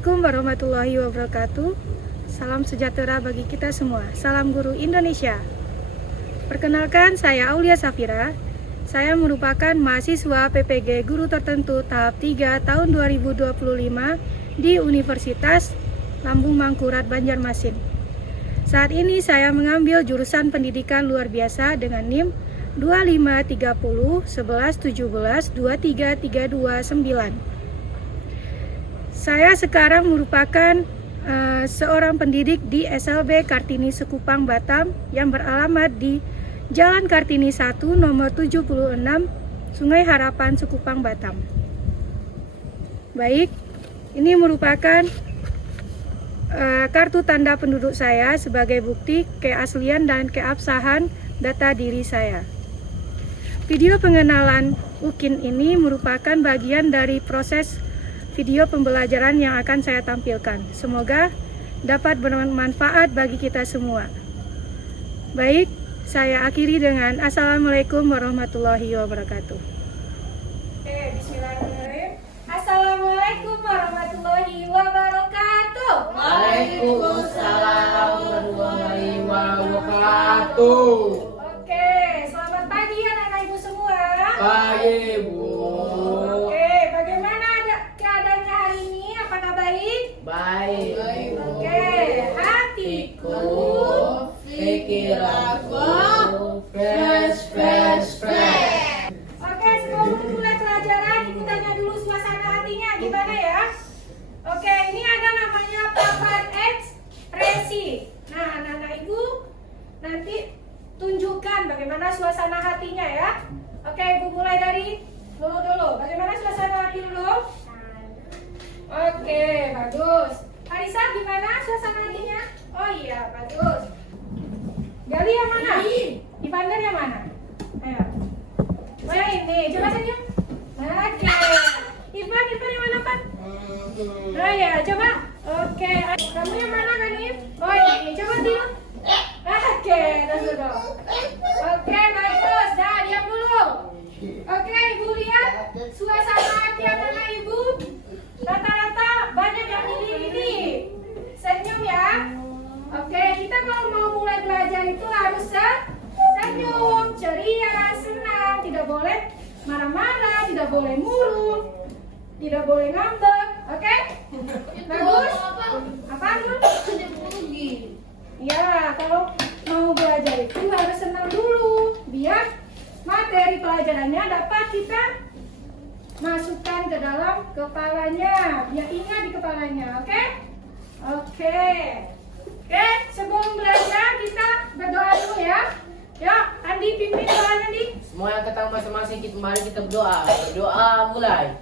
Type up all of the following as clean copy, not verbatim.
Assalamualaikum warahmatullahi wabarakatuh. Salam sejahtera bagi kita semua. Salam Guru Indonesia. Perkenalkan, saya Aulia Safira. Saya merupakan mahasiswa PPG Guru Tertentu tahap 3 tahun 2025 di Universitas Lambung Mangkurat Banjarmasin. Saat ini saya mengambil jurusan pendidikan luar biasa dengan NIM 2530 11 17 23 32 9. Saya sekarang merupakan seorang pendidik di SLB Kartini Sekupang Batam yang beralamat di Jalan Kartini 1 nomor 76 Sungai Harapan Sekupang Batam. Baik, ini merupakan kartu tanda penduduk saya sebagai bukti keaslian dan keabsahan data diri saya. Video pengenalan UKIN ini merupakan bagian dari proses video pembelajaran yang akan saya tampilkan. Semoga dapat bermanfaat bagi kita semua. Baik, saya akhiri dengan Assalamualaikum warahmatullahi wabarakatuh. Bismillahirrahmanirrahim. Assalamualaikum warahmatullahi wabarakatuh. Waalaikumsalam warahmatullahi wabarakatuh. Oke, selamat pagi anak-anak ibu semua. Pagi, Bu. Baik. Oke, hatiku, pikiranku, fresh. Oke, sebelum mulai pelajaran, ibu tanya dulu suasana hatinya gimana ya? Oke, ini ada namanya papan ekspresi. Nah, anak-anak ibu nanti tunjukkan bagaimana suasana hatinya ya. Oke, ibu mulai dari dulu. Bagaimana suasana hati dulu? Oke, bagus. Arisa, gimana suasana hatinya? Oh iya, bagus. Gali yang mana? Ivander yang mana? Ayo. Oh yang ini, coba senyum. Oke. Ivan yang mana, Pak? Oh ya, coba. Oke, kamu yang mana, Ganif? Oh ini, coba dulu. Oke, terus dulu. Oke, bagus. Nah, diam dulu. Oke, ibu lihat suasana hati anak ibu. Rata-rata banyak yang ini senyum ya. Oke, kita kalau mau mulai belajar itu harus senyum, ceria, senang. Tidak boleh marah-marah, tidak boleh murung, tidak boleh ngambek. Oke? Bagus? Apa dulu? Ya, kalau mau belajar itu harus senang dulu, biar materi pelajarannya dapat kita masukkan ke dalam kepalanya, biar ingat di kepalanya, oke? Oke, sebelum belajar kita berdoa dulu ya. Yuk, Andi pimpin doanya, Andi. Semua yang ketemu masing-masing mari kita berdoa. Berdoa mulai.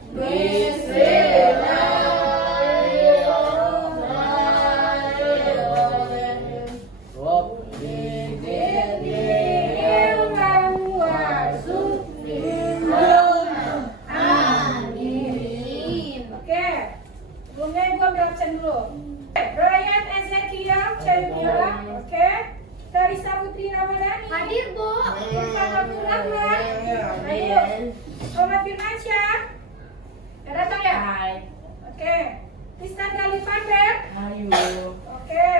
Sebelumnya ibu ambil absen dulu. Ryan Ezekiel Cendila, oke. Tarisa Putri Ramadhani. Hadir, Bu. Irfan Abdul Rahman. Ayo. Muhammad Firmansyah. Ya datang ya? Hai. Oke. Tristan Galifander. Ayo. Oke.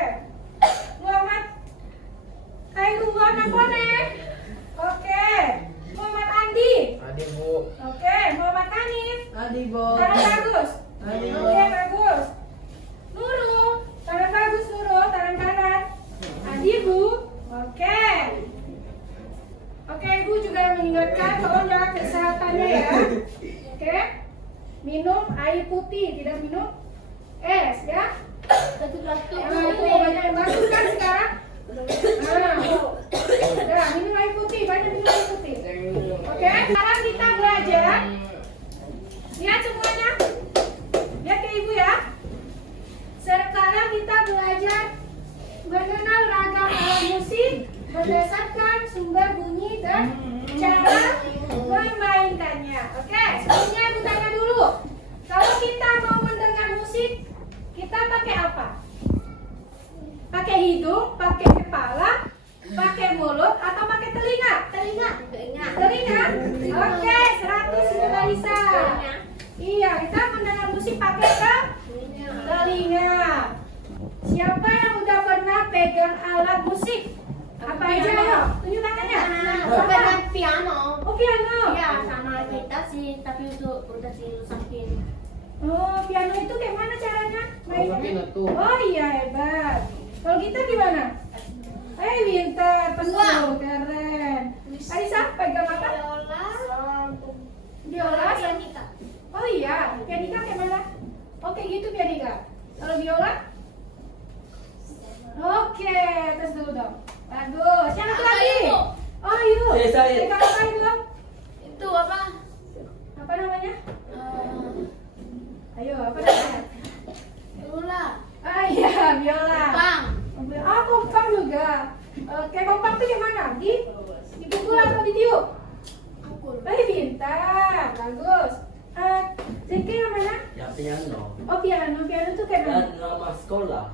Muhammad Khairullah Napone. Oke. Muhammad Andi. Adi, Bu. Oke. Muhammad Hanif. Adi, Bu. Tangan bagus. Adi, Bu. Oke, bagus. Nurul, tangan bagus Nurul, tangan kanan. Adi, Bu. Oke. Oke, Ibu juga mengingatkan tolong jaga kesehatannya ya. Oke. Minum air putih, tidak minum es ya. Nah, itu banyak yang bagus kan sekarang. Nah, minum air putih, banyak minum air putih. Oke, sekarang kita belajar. Lihat semuanya. Lihat ke Ibu ya. Sekarang kita belajar mengenal ragam alat musik berdasarkan sumber bunyi dan cara memainkannya. Oke, sebelumnya Ibu tanya dulu. Kalau kita mau mendengar musik, kita pakai apa? Pakai hidung, pakai kepala, pakai mulut, atau pakai telinga? Telinga. Oke, 100 Ibu Marisa. Iya, kita mendengar musik pakai telinga. Siapa yang udah pernah pegang alat musik? Apa aja ayo? Tunjuk tangannya. Pegang piano. Oh piano. Iya, sama gitar sih, tapi udah sih rusakin. Oh piano itu kayak mana caranya mainnya? Rusakin tuh. Oh iya hebat. Kalau gitar gimana? Pintar, penuh, keren. Arisa pegang apa? Biola. Pianika. Oh iya, pianika kayak mana? Oke gitu pianika. Kalau biola? Oke, tes dulu dong. Bagus. Yang satu lagi. Oh iya. Saya. Pegang apa itu dong? Itu apa? Apa namanya? Ayo, apa namanya? Lula. Ah iya, biola. Pang. Ah, kompang juga. Kayak kompang tuh gimana? Dipukul atau ditiup? Pukul. Pintar, bagus. Zeki yang mana? Ya piano. Oh piano, piano tuh kayak mana? Dan nama sekolah.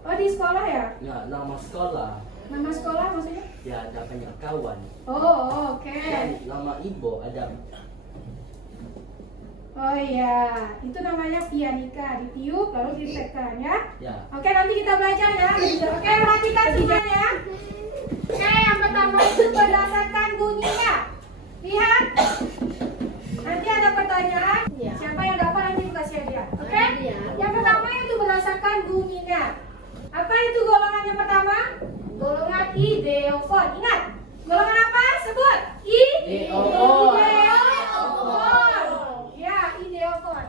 Oh di sekolah ya? Ya nama sekolah. Nama sekolah maksudnya? Ya ada banyak kawan. Oh oke. Dan nama ibu ada. Oh iya, itu namanya pianika, ditiup lalu ditekan ya. Ya. Oke nanti kita belajar ya. Oke perhatikan semuanya. Oke yang pertama itu berdasarkan bunyinya. Lihat. Nanti ada pertanyaan. Iya. Siapa yang dapat nanti kasih hadiah. Oke? Iya. Yang pertama itu berdasarkan bunyinya. Apa itu golongan yang pertama? Golongan ideofon. Ingat. Golongan apa? Sebut. Ideofon. Ideofon. Ya, ideofon.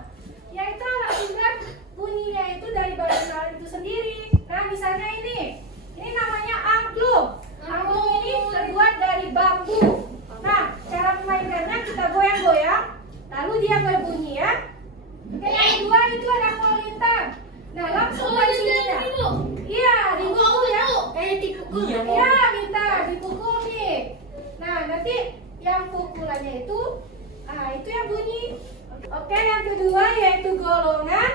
Yaitu alat dengar bunyinya itu dari badan alat itu sendiri. Nah, misalnya ini. Ini namanya angklung. Angklung ini terbuat dari bambu. Nah, cara memainkannya kita goyang-goyang, lalu dia berbunyi ya. Oke, yang kedua itu ada kolintang. Nah, langsung dari sini ya. Iya, dipukul ya. Dipukul. Iya, minta dipukul nih. Nah, nanti yang pukulannya itu, itu yang bunyi. Oke, yang kedua yaitu golongan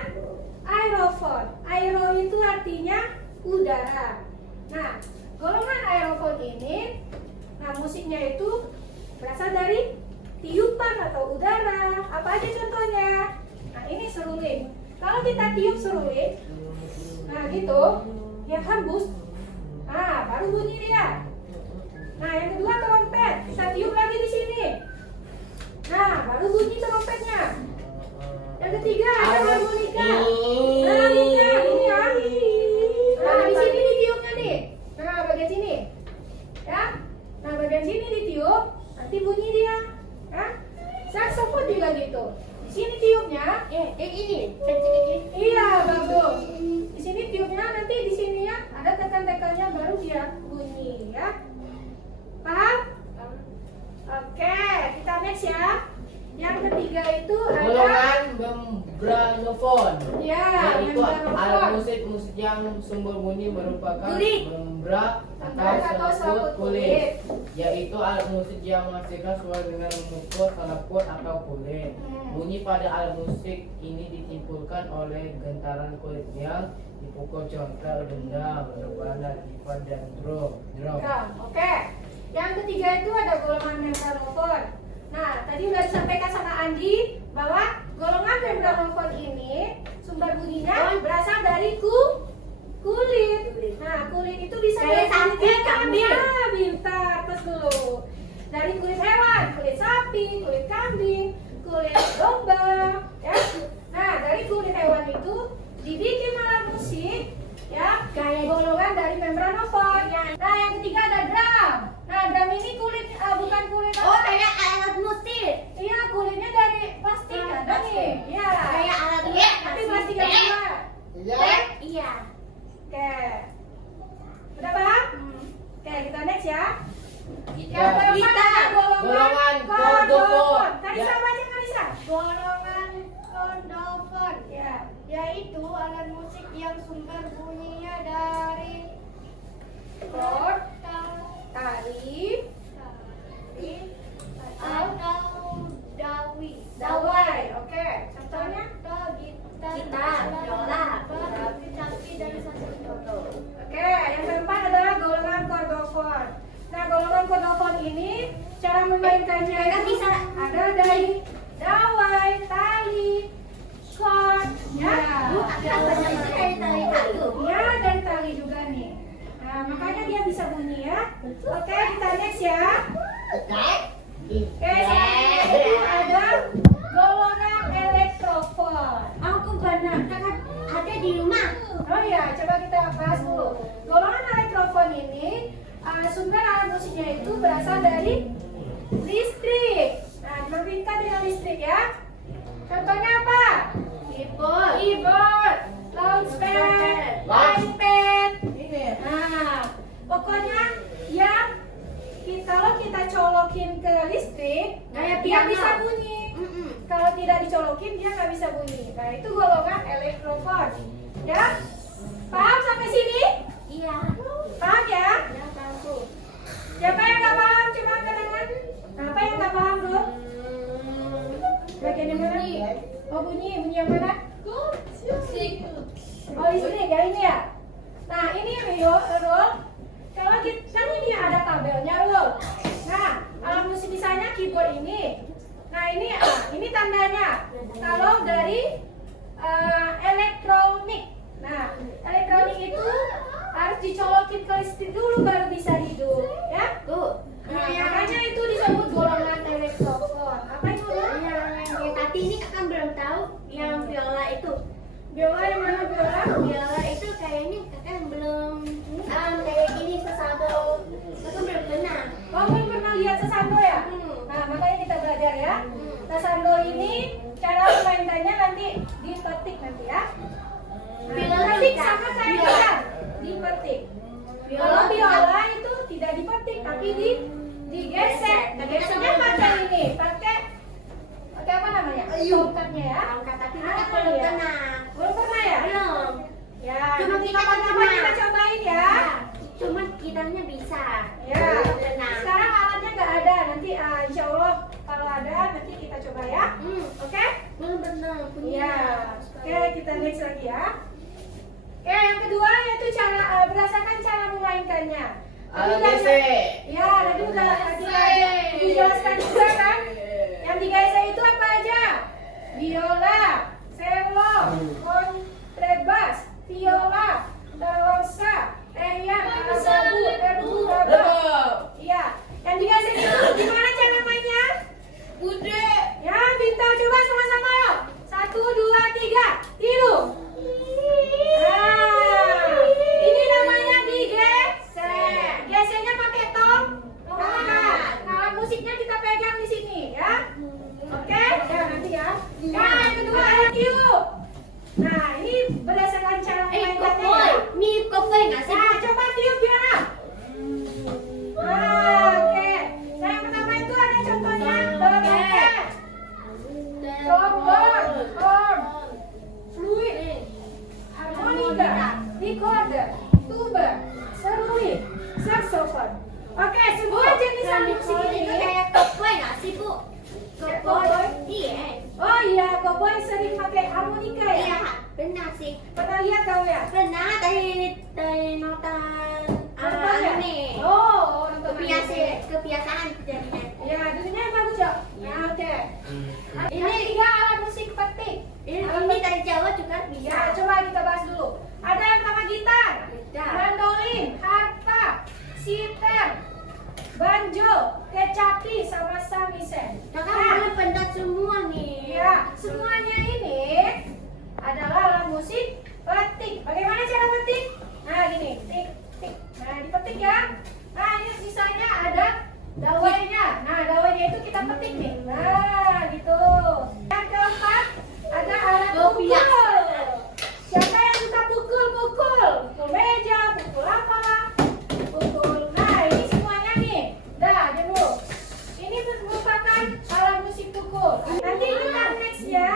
aerofon. Aero itu artinya udara. Nah, golongan aerofon ini, nah musiknya itu berasal dari tiupan atau udara. Apa aja contohnya? Nah ini seruling. Kalau kita tiup seruling, nah gitu, ya hembus. Nah baru bunyi dia. Nah yang kedua trompet. Kita tiup lagi di sini. Nah baru bunyi trompetnya. Yang ketiga ada harmonika. Nah harmonika ini ya. Nah di sini ditiupnya nih. Nah bagian sini, ya. Nah bagian sini ditiup. Nanti bunyi dia, kan? Saksofon juga gitu. Di sini tiupnya, Ini. iya bagus. Di sini tiupnya, nanti di sini ya ada tekan-tekannya baru dia bunyi, ya. Paham? Oke, kita next ya. Yang ketiga itu ada, Golongan membranofon. ya, Yaitu alat membranofon. musik yang sumber bunyi merupakan Kulit. membran Membran atau atau selaput selaput kulit. kulit. Yaitu alat musik yang menghasilkan suara dengan memukul selaput atau kulit. Bunyi pada alat musik ini ditimbulkan oleh gentaran kulit yang dipukul, contoh dendang, rebana, tipan, dan drum. Nah, oke. Yang ketiga itu ada golongan membranofon. Nah, tadi udah disampaikan sama Andi bahwa golongan membranofon ini sumber bunyinya berasal dari kulit. Nah, kulit itu bisa Kayak dari sapi, kulit kambing. hewan. Pintar, terus dulu. Dari kulit hewan, kulit sapi, kulit kambing, kulit domba, ya. Nah, dari kulit hewan itu dibikin alat musik, ya, kayak golongan dari membranofon. Nah, yang ketiga ada drum. Nah, drum ini kulit bukan kulit apa? Oh, kayak alat musik. Iya, kulitnya dari plastik ada nih. Iya. Kayak alat Tapi plastik yang keluar. Iya. Oke. Udah paham? Oke, kita next ya. Yang Gitar. keempat ada Golongan kordofon. kordofon. Karisa Ya. baca Karisa. Golongan kordofon, Ya. yaitu alat musik yang sumber bunyinya dari Kord, tali tali, atau dawi. dawai. Oke. Contohnya? Gitar, biola, sapi dan saksofon. Oke, yang keempat adalah golongan kordofon. Nah, golongan kordofon ini cara memainkannya Mereka itu bisa ada dari dawai, tali, chord, ya. Bu, ada banyak dari tali kayu. Ya, dari tali juga nih. Nah, makanya dia bisa bunyi ya. Oke, kita next ya. Oke, selanjutnya itu ada golongan elektrofon. Aku benar kan ada di rumah. Oh ya, coba kita bahas dulu. Golongan elektrofon ini sumber alat musiknya itu berasal dari listrik. Nah, dimainkan dengan listrik ya. Contohnya apa? Keyboard, launchpad, iPad. Nah, pokoknya yang kalau kita colokin ke listrik, Kayak dia piano. bisa bunyi. Kalau tidak dicolokin, dia nggak bisa bunyi. Nah, itu golongan elektrofon. Ya, paham sampai sini? Iya. Paham ya? Ya tahu. Siapa yang nggak paham? Coba angkat tangan. Apa yang nggak paham bro? Bagian yang mana? Oh bunyi yang mana? Oh listrik ya ini ya. Nah ini Rul. Kalau kita kan ini ada kabelnya Rul. Nah alat musik misalnya keyboard ini. Nah ini tandanya. Kalau dari elektronik. Nah elektronik itu harus dicolokin ke listrik dulu baru bisa hidup, ya? Bu, Nah, makanya itu disebut golongan elektrofon. Apa itu? yang tadi ini kakak belum tahu yang viola itu. Biola yang mana biola? Viola itu kayaknya kakak belum kayak gini sesado. Kakak belum pernah. Oh, belum pernah lihat sesando ya? Hmm. Nah, makanya kita belajar ya. Sesando ini cara memainkannya nanti dipetik nanti ya. Nah, Biola dipetik bisa. sama kayak Biola. gitar. Dipetik. Biola Kalau bisa. biola itu tidak dipetik tapi digesek. Geseknya pakai ini, pakai apa namanya? Tongkatnya ya. Angkat tapi Ah, kakak belum iya. pernah. Belum pernah ya? Belum. Ya, Cuma nanti kita kapan-kapan pernah. kita cobain ya. Ya, cuma gitarnya bisa. Ya. Belum pernah. Sekarang alatnya nggak ada. Nanti insya Allah kalau ada nanti kita coba ya. Oke? Belum pernah punya. Iya. Oke, kita next lagi ya. Oke, yang kedua yaitu cara berdasarkan cara memainkannya. Tadi Alat udah- gesek. Ya, tadi udah dijelaskan juga kan. Yang digesek itu apa aja? Biola, cello, kontrabas, viola, telosa, teyan, asabu, erbu, raba. Iya. Yang digesek itu gimana cara mainnya? Ya, bintang coba sama-sama yuk. 1, 2, 3, tiru. Nah, ini namanya digesek. Geseknya pakai tong. Nah, alat musiknya kita pegang di sini ya. Oke? Ya, nanti ya. Nah, yang kedua ada cue. Nah, ini berdasarkan cara memainkannya ya. Ini kopoi nggak sih? Nah, coba tiup gimana? Nah, oke. Nah, yang pertama itu ada contohnya trompet, trombon, horn, fluid, harmonika, recorder, tuba, seruling, saxophone. Oke, semua jenis alat musik Itu ini. kayak kopoi nggak sih bu? Kopoi? Iya. Oh iya, cowboy sering pakai harmonika Iya, ya. benar sih. Pernah lihat kau ya? Pernah dari nonton Nonton ya? anime. Oh, nonton anime. Kebiasaan jadinya. Ya, dulunya bagus ya. Nah, oke. Ini tiga alat musik petik. Ini dari Jawa juga bisa. Ya, coba kita bahas dulu. Ada yang pertama gitar, Gitar. mandolin, harpa, sitar, banjo, kecapi, sama samisen. Kakak belum pernah semua nih. Ya, semuanya ini adalah alat musik petik. Bagaimana cara petik? Nah, gini, tik, tik. Nah, dipetik ya. Nah, ini sisanya ada dawainya. Nah, dawainya itu kita petik nih. Nah, gitu. Yang keempat, ada alat Kopiah. pukul. Siapa yang suka pukul-pukul? Pukul meja, pukul apalah. Pukul. Nah, ini semuanya nih. Dah, dulu. Ini merupakan alat musik pukul. Nanti kita next ya.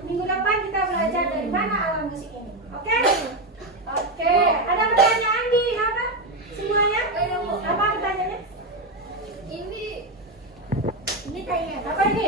Minggu depan kita belajar dari mana alat musik ini. Oke? Oke. Ada pertanyaan di apa? Semuanya? Apa pertanyaannya? Ini kayak Apa ini?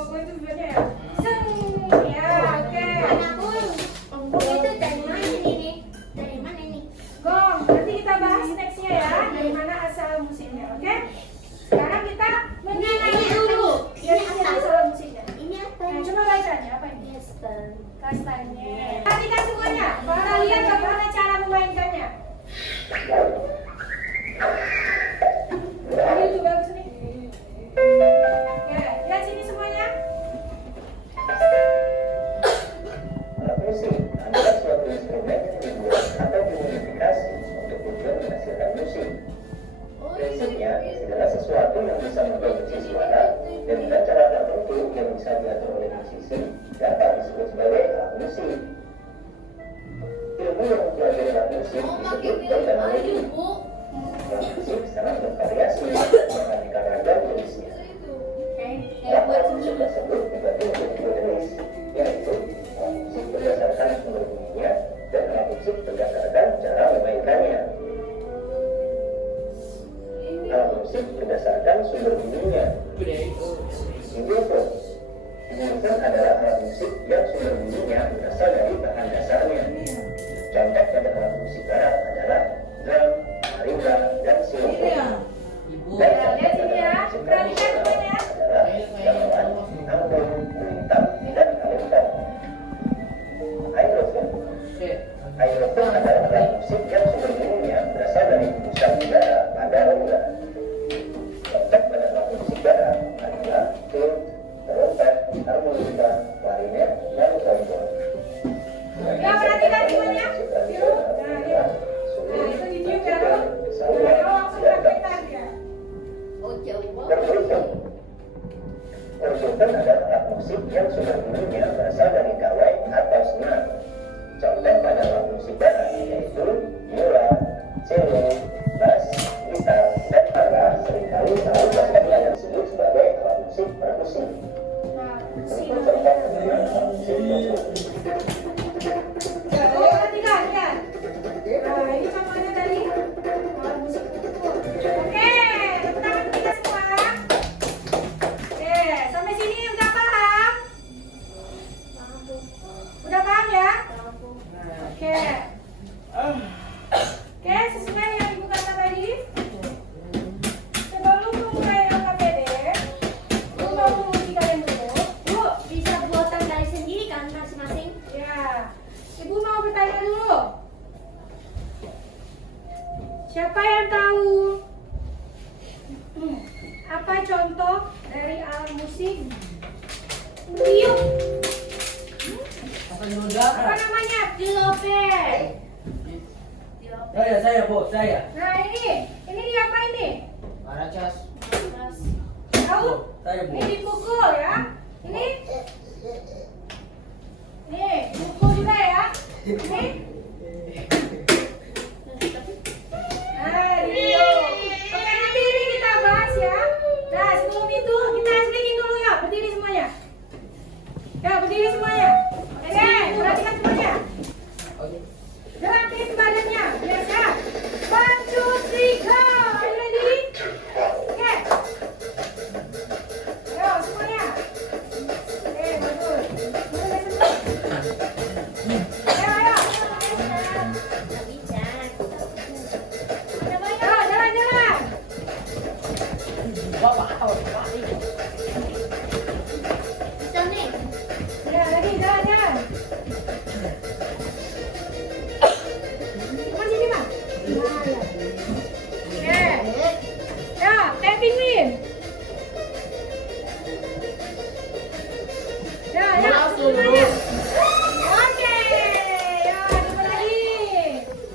Go itu tujuannya ya. Seng. Ya, oke. Anakku, itu dari mana ini? Dari mana ini? Gong, nanti kita bahas nextnya ya. Dari mana asal musiknya, oke? Sekarang kita menyanyi dulu. Dari mana asal musiknya? Ini apa? Nah, coba bacanya apa ini? Yes, Kastanya. Perhatikan semuanya. Para lihat bagaimana cara memainkannya. Ambil tuh bagus nih. Oke, lihat sini semuanya. Alat musik adalah suatu instrumen yang dibuat atau dimodifikasi untuk tujuan menghasilkan musik. Prinsipnya, segala sesuatu yang bisa memproduksi suara dan dengan cara tertentu yang bisa diatur oleh musisi dapat disebut sebagai alat musik. Ilmu yang mempelajari alat musik disebut teknologi. Alat musik sangat bervariasi dengan aneka ragam jenisnya. Alat musik tersebut dibagi menjadi dua jenis, yaitu alat musik berdasarkan sumber bunyinya dan alat musik berdasarkan cara memainkannya. Alat musik berdasarkan sumber bunyinya. Vibraphone. Vibraphone adalah alat musik yang sumber bunyinya berasal dari bahan dasarnya. Contoh pada alat musik barat adalah drum, marimba, dan xylophone. Ibu. Dan Ya, lihat sini ya. Perhatikan semuanya. adalah gamelan, angklung, bintang, dan kalender. Aerophone. Aerophone adalah alat musik yang sumber bunyinya berasal dari hembusan udara pada rongga. Contoh pada alat musik barat adalah flute, trompet, harmonika, klarinet, dan trombon. Ya, perhatikan semuanya. Yuk. Nah, lihat. Nah, itu ditiup ya. Nah, langsung praktek aja. Oh, jauh banget. Organ. Organ adalah alat musik yang sumber bunyinya berasal dari gawai atau senar. Contoh pada alat musik barat yaitu biola, cello, bass, gitar, dan para seringkali selalu yang disebut sebagai alat musik perkusi. Nah, Untuk contoh penggunaan alat musik perkusi. oh, perhatikan, lihat. Nah, ini contohnya tadi. Alat musik tersebut. Oke, tepuk tangan kita semua. Oke, sampai sini udah paham? Udah paham ya? Oke. Oke, sesuai yang ibu kata tadi. Sebelum memulai LKPD, ibu mau menguji kalian dulu. Bu, bisa buatan dari sendiri kan masing-masing? Ya, ibu mau bertanya dulu. Siapa yang tahu apa contoh dari alat musik tiup? Apa Yuda? Apa namanya? Xylophone. Saya, Bu, saya. Nah, ini diapain nih? Maracas. Tahu? Saya, Bu. Ini dipukul ya. Ini nih, dipukul juga ya. Ini nah, ditiup. Oke, nanti ini kita bahas ya. Nah, sebelum itu kita asliin dulu ya. Berdiri semuanya. Ya, berdiri semuanya. Oke, perhatikan semuanya. Oke. Gerakin badannya, biasa. 1, 2, 3, go. Are you ready? Oke. Ayo, semuanya. Oke, bagus. Ayo, ayo. Nggak bisa. Ayo, jalan-jalan. Bapak tahu. Bisa nih. Ya, lagi jalan-jalan. Masih di mana? Nah, ya. Oke. Ya, tapping win. Ya, ya, Langsung semuanya. dulu. Oke. Ya, coba lagi.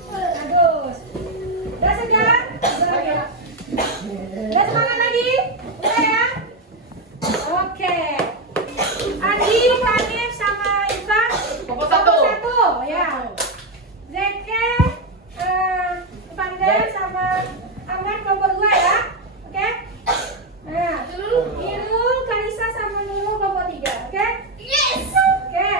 Bagus. Udah segar? Udah ya. Udah semangat lagi? Udah ya? Oke. Adi, Hanif, sama Ivan. Kelompok satu. Satu, ya. Zeke, Ivander sama Aman kelompok 2 ya. Oke? Nah, Irul, Karisa sama Nurul kelompok 3. Oke? Yes. Oke.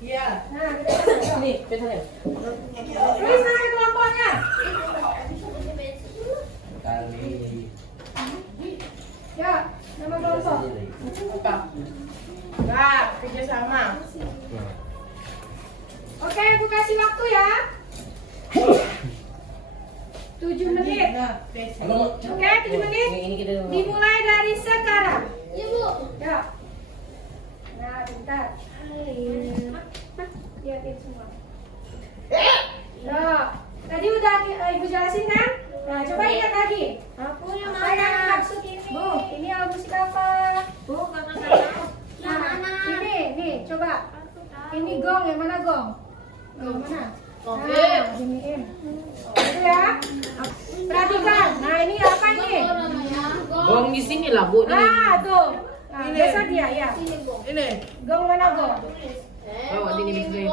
Iya. Nah, kita pasang. Sini, pesannya. Tulis nama kelompoknya. Kami Ya, nama kelompok. Apa? Enggak, kerjasama. Oke, aku kasih waktu ya. 7 menit. Nah, tes. Oke, 7 menit. Ini kita dulu. Dimulai dari sekarang. Iya, Bu. Ya. Nah, bentar. Lihatin semua. Ya. Tadi udah Ibu jelasin kan? Nah, coba ingat lagi. Aku yang Apa yang mana? maksud ini? Bu, ini alat musik apa? Bu, kakak tahu. Yang Nah, mana? ini, coba. Ini gong, yang mana gong? Gong mana? Oke. Nah, giniin. Itu ya. Perhatikan. Nah, ini apa ini? Gong di sini lah, Bu. Ini. Ah, tuh. Nah, Ini. biasa dia ya. Ini. Gong mana gong? Oh, ini bisa.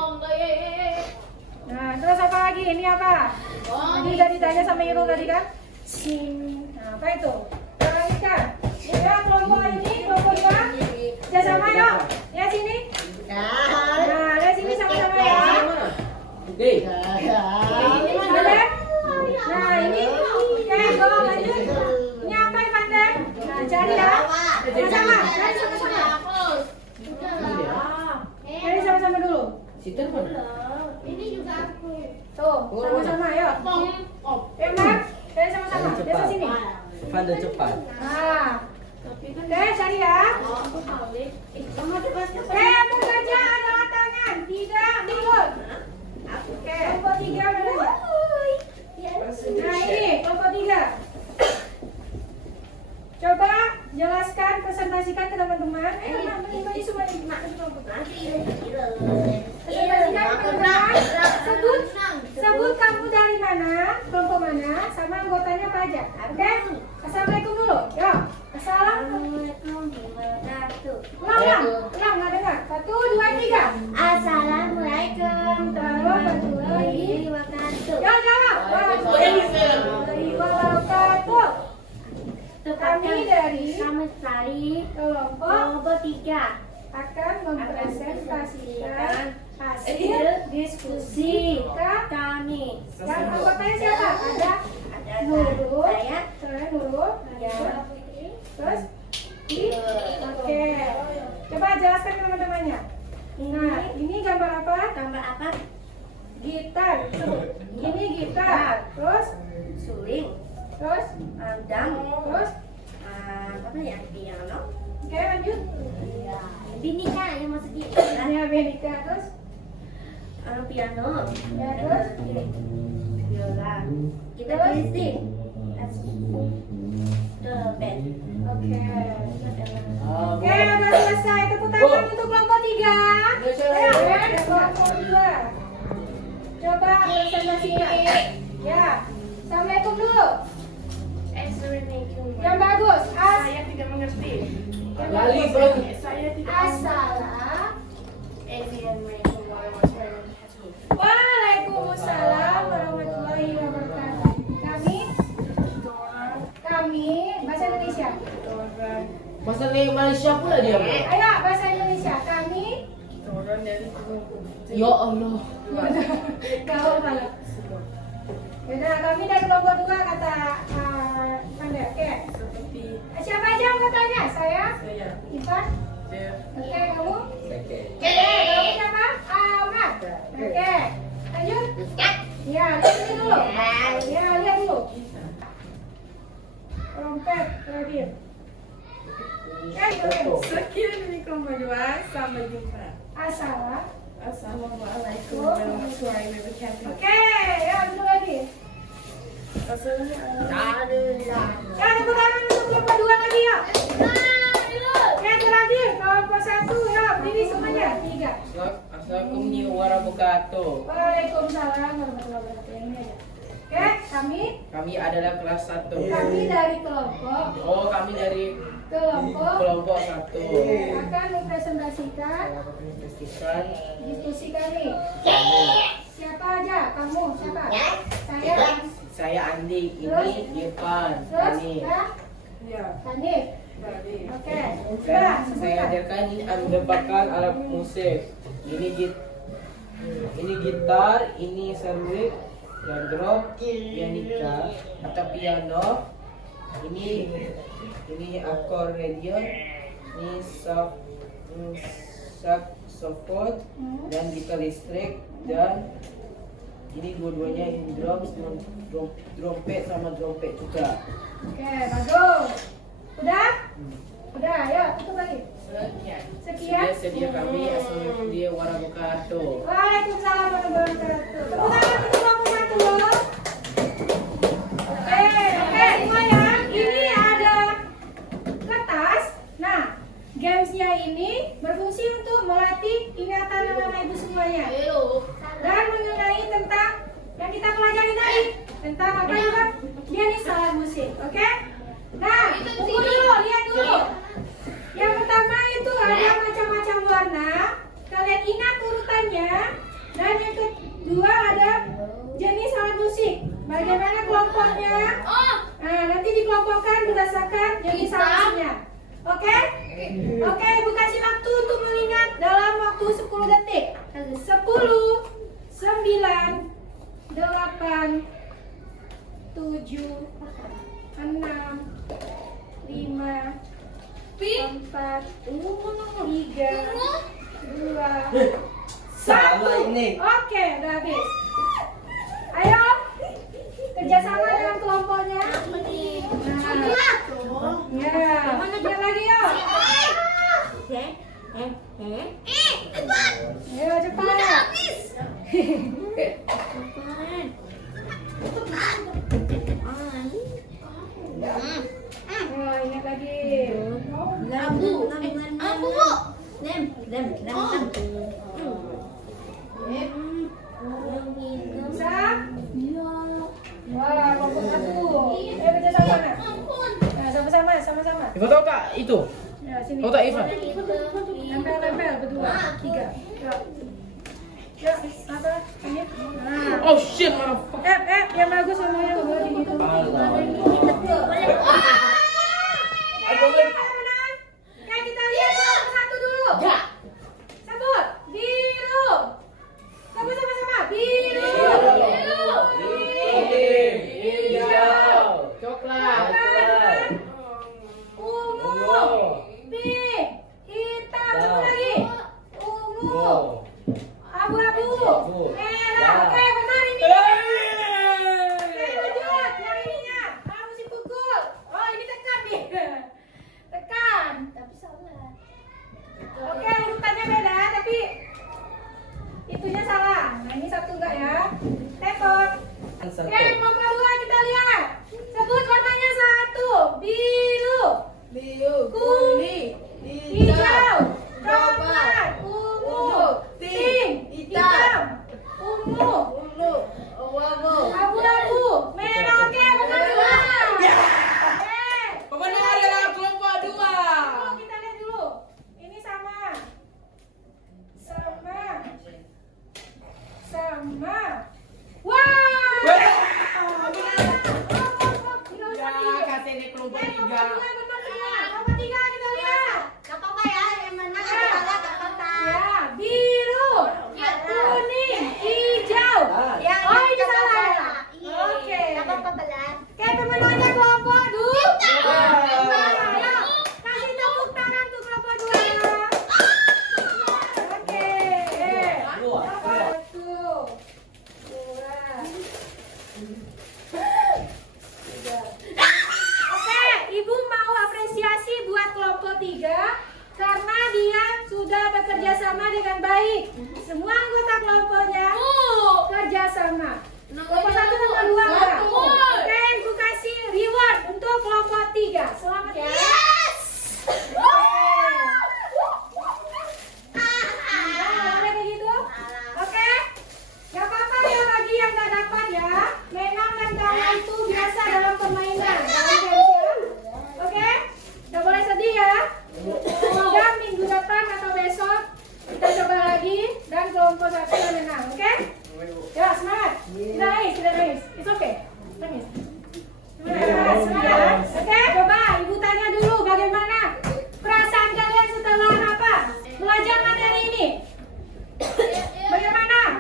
Nah, terus apa lagi? Ini apa? Tadi udah ditanya sama Irul tadi kan? Sing. Nah, apa itu? Perhatikan. Ya, kelompok ini, kelompok kita. Kerjasama yuk. Ya, sini. Nah, lihat sini sama-sama ya. Oke. Ada? Nah, ini. Oke, gong lanjut. Ini apa, Ivander? Nah, cari ya. Sama-sama. Cari sama-sama. Cari sama-sama dulu. Situ mana? Ini juga aku. Tuh, sama-sama yuk. Emang, cari sama-sama. Cepat. Biasa sini. Pada cepat. Nah. Oke, cari ya. Oke, mau baca adalah tangan. 3 minut. Oke, kelompok 3 udah ada. Nah, ini kelompok 3. Coba jelaskan, presentasikan ke teman-teman. Teman-teman semua ini. Presentasikan ke teman-teman. Sebut kamu dari mana, kelompok mana, sama anggotanya apa aja. Oke? Assalamualaikum dulu. Yuk. Assalamualaikum. Ulang, nggak dengar. 1, 2, 3. Assalamualaikum warahmatullahi wabarakatuh. Yuk, jawab. Warahmatullahi wabarakatuh. Kami dari kelompok kelompok 3 akan mempresentasikan hasil diskusi kita. kami. Yang anggotanya siapa? Ada Ada Nurul. saya, Nurul. ya, Terus? Oke. Coba jelaskan ke teman-temannya. Nah, ini gambar apa? gambar apa? Gitar. Ini gitar. Terus? Suling, Terus? drum, Terus? apa ya? Piano. Oke, lanjut. Binika yang maksudnya. Ini Amerika. Terus? Piano. Ya, terus? Biola. Kita Terus? bisik. Band. Oke. Ah, Oke, udah selesai. Tepuk tangan untuk kelompok 3. Ayo, ada kelompok 2. Coba presentasinya. Ya. Assalamualaikum dulu. Yang bagus. Saya tidak mengerti. Lali, Bro. Saya tidak Assalamualaikum warahmatullahi wabarakatuh. Waalaikumsalam warahmatullahi wabarakatuh. Kami bahasa Indonesia. Masa nih Malaysia pula dia, Bu. Ayo bahasa Indonesia. Kami turun dari gunung. Ya Allah. gaul malam. Yaudah, kami dari kelompok 2 kata Anda. Oke. Seperti Siapa aja anggotanya? Saya, saya. Ivan. Saya. Oke, kamu? Oke. Oke, kamu siapa? Ahmad. Oke. Lanjut. Ya, lihat ini dulu. Ya, lihat dulu. Trompet terakhir. Sekian dari kelompok 2. Sampai jumpa. Asalah. Assalamualaikum warahmatullahi wabarakatuh. Oke, ya dulu lagi. Ya, tepuk tangan untuk kelompok 2 lagi ya. Yang terakhir, kelompok 1 ya, berdiri semuanya. 3. Assalamualaikum wabarakatuh. Waalaikumsalam warahmatullahi wabarakatuh. Yang ini aja. Oke, Kami adalah kelas 1. kami dari kelompok Oh, kami dari kelompok 1. akan mempresentasikan Pastikan diskusi kami. Siapa aja? Kamu siapa? saya Andi, Terus? ini Irfan, Terus? ini. Ya, Ya, Hanif. Oke, sudah Saya sebutkan. ajarkan ini merupakan alat musik. Ini Ini gitar, ini seruit, dan drum, pianika atau piano. Ini akordeon, ini saxophone dan gitar listrik, dan ini dua-duanya ini trompet sama trompet juga. Oke, bagus. Udah? Udah, ya tutup lagi. Sekian. Sedia kami, assalamualaikum warahmatullahi. Waalaikumsalam warahmatullahi wabarakatuh. Tepuk tangan untuk kelompok satu loh. Oke, semuanya. Ini ada kertas. Nah, gamesnya ini berfungsi untuk melatih ingatan anak-anak ibu semuanya. Dan mengenai tentang yang kita pelajari tadi. Tentang apa juga? Jenis alat musik. Oke? Nah, tunggu dulu, lihat dulu. Yang pertama itu ada macam-macam warna. Kalian ingat urutannya. Dan yang kedua ada jenis alat musik. Bagaimana kelompoknya? Nah, nanti dikelompokkan berdasarkan jenis alat musiknya. Oke? Oke, ibu kasih waktu untuk mengingat dalam waktu 10 detik. 10, 9, 8, 7, 6, 5, 4, 3, 2, Salah ini. Oke, udah habis. Ayo, kerjasama dengan kelompoknya. Ya, lihat lagi yuk. Ayo cepat. Oh, ingat lagi. Bisa? Wah, kelompok satu. Ayo kerjasama. Nah, sama-sama. Ibu tahu kak itu? Ya, sini. Tahu tak Ivan? Nempel berdua, 3. Ya, apa? Ini. Nah. Oh shit, motherfucker. Yang bagus semuanya boleh gitu. Kayak kita lihat kelompok satu dulu. Ya. Sebut. Biru. Sebut sama-sama. Biru. Hijau. Coklat. Ungu. Pink. Hitam. Sebut lagi. Ungu. Abu-abu. Merah. Oke, benar ini. Oke, lanjut. Yang ininya. Harus dipukul. Oh, ini tekan nih. Tekan. Oke, urutannya beda, tapi itunya salah. Nah, ini satu enggak ya? Tepot. Oke, kelompok 2 kita lihat. Sebut warnanya 1. Biru. Kuning. Hijau. Coklat. Ungu. Pink. Hitam. Ungu. Abu-abu. Merah. Oke, benar dua. Oke. Pemenang adalah kelompok 2. Kita lihat dulu. Ini sama. Wah! Tidak usah di. Kasih ini kelompok 3. Kelompok 3 kita lihat. Gak apa-apa ya, yang mana salah gak apa-apa. Ya, biru, kuning, hijau. Ya, Oh, ini gak salah ya? apa-apa. Iya, Oke. gak apa-apa, Belan. Oke, pemenangnya kelompok 2. Ayo, kasih tepuk tangan untuk kelompok 2. Oke. Kelompok 1, 2. Oke, Ibu mau apresiasi buat kelompok 3 karena dia sudah bekerja sama dengan baik. Semua anggota kelompoknya kerja sama. Kelompok 1 sama 2 enggak? Oke, Ibu kasih reward untuk kelompok 3. Selamat ya. Boleh kayak gitu? Oke. Gak apa-apa ya lagi yang gak dapat ya. Memang tantangan itu biasa dalam permainan. Dalam games ya. Oke? Gak boleh sedih ya. Semoga minggu depan atau besok kita coba lagi dan kelompok 1 yang menang. Oke? Ya, semangat. Tidak nangis. It's okay. Nangis. Semangat. Oke, coba Ibu tanya dulu bagaimana perasaan kalian setelah apa? Belajar materi ini. Bagaimana?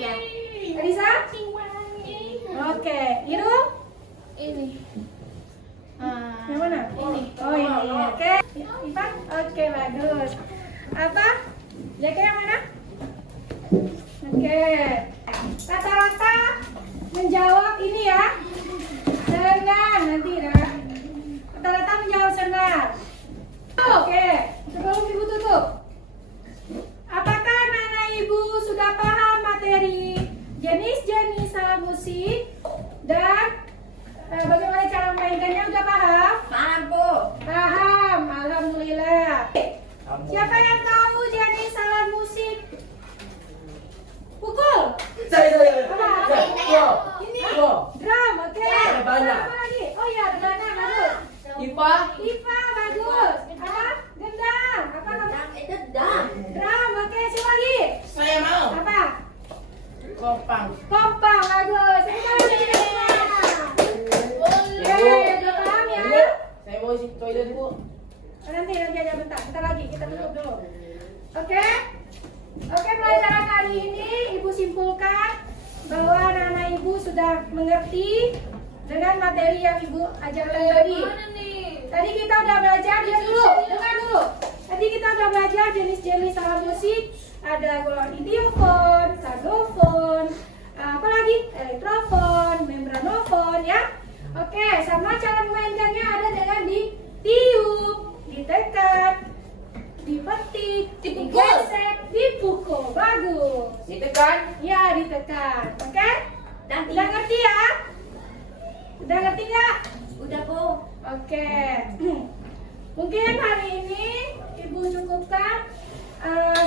ya. Alisa? Oke, Irul? Ini. Yang mana? Ini. Oh ini, oke. Ivan? Oke, bagus. Apa? JK yang mana? Oke. Rata-rata menjawab ini ya. Senang nanti ya. Rata-rata menjawab senang. Oke, sebelum ibu tutup. Apakah anak-anak ibu sudah paham materi jenis-jenis alat musik dan bagaimana cara memainkannya? Sudah paham? Paham, Bu. Paham, alhamdulillah. Siapa yang tahu jenis alat musik? Pukul. Saya. Ini Yo. drum, oke. Ada banyak. Apa lagi? Oh iya, ada banyak, bagus. Ipa. Ipa, bagus. Apa? Gendang. Apa namanya? Itu dam. Drum, oke. Siapa lagi? Saya mau. Apa? Kopang. Kompang, bagus. Ini lagi. Oke, udah paham ya? Saya mau isi toilet, Bu. Nanti aja bentar lagi kita tutup dulu. Oke, pelajaran kali ini ibu simpulkan bahwa anak-anak ibu sudah mengerti dengan materi yang ibu ajarkan tadi. Tadi kita udah belajar, dengar dulu. Tadi kita udah belajar jenis-jenis alat musik. Ada golongan idiofon, saxofon, apa lagi? Elektrofon, membranofon ya. Oke, sama cara memainkannya ada dengan ditiup, ditekan, dipetik, digesek, dipukul. Bagus. Ditekan. Ya, ditekan. Oke? Nanti. Udah ngerti ya? Udah ngerti nggak? Udah, Bu. Oke. Mungkin hari ini Ibu cukupkan.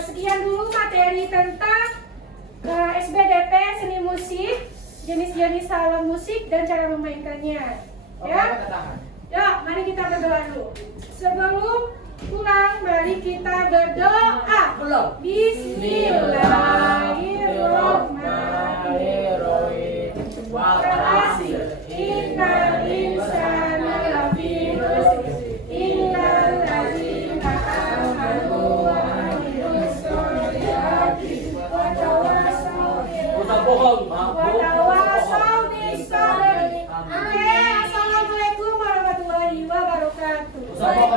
Sekian dulu materi tentang SBDP seni musik, jenis-jenis alat musik dan cara memainkannya. Oke, Ya? kita tahan. Yuk, mari kita berdoa dulu. Sebelum pulang, mari kita berdoa. Belum. Bismillahirrahmanirrahim. Makasih. Innal insana lafi khusr illal ladzina amanu wa amilus solihati wa tawasaw Usah bohong, Mak. wa tawasaw bis sabr. Oke, assalamualaikum warahmatullahi wabarakatuh. Usah bohong.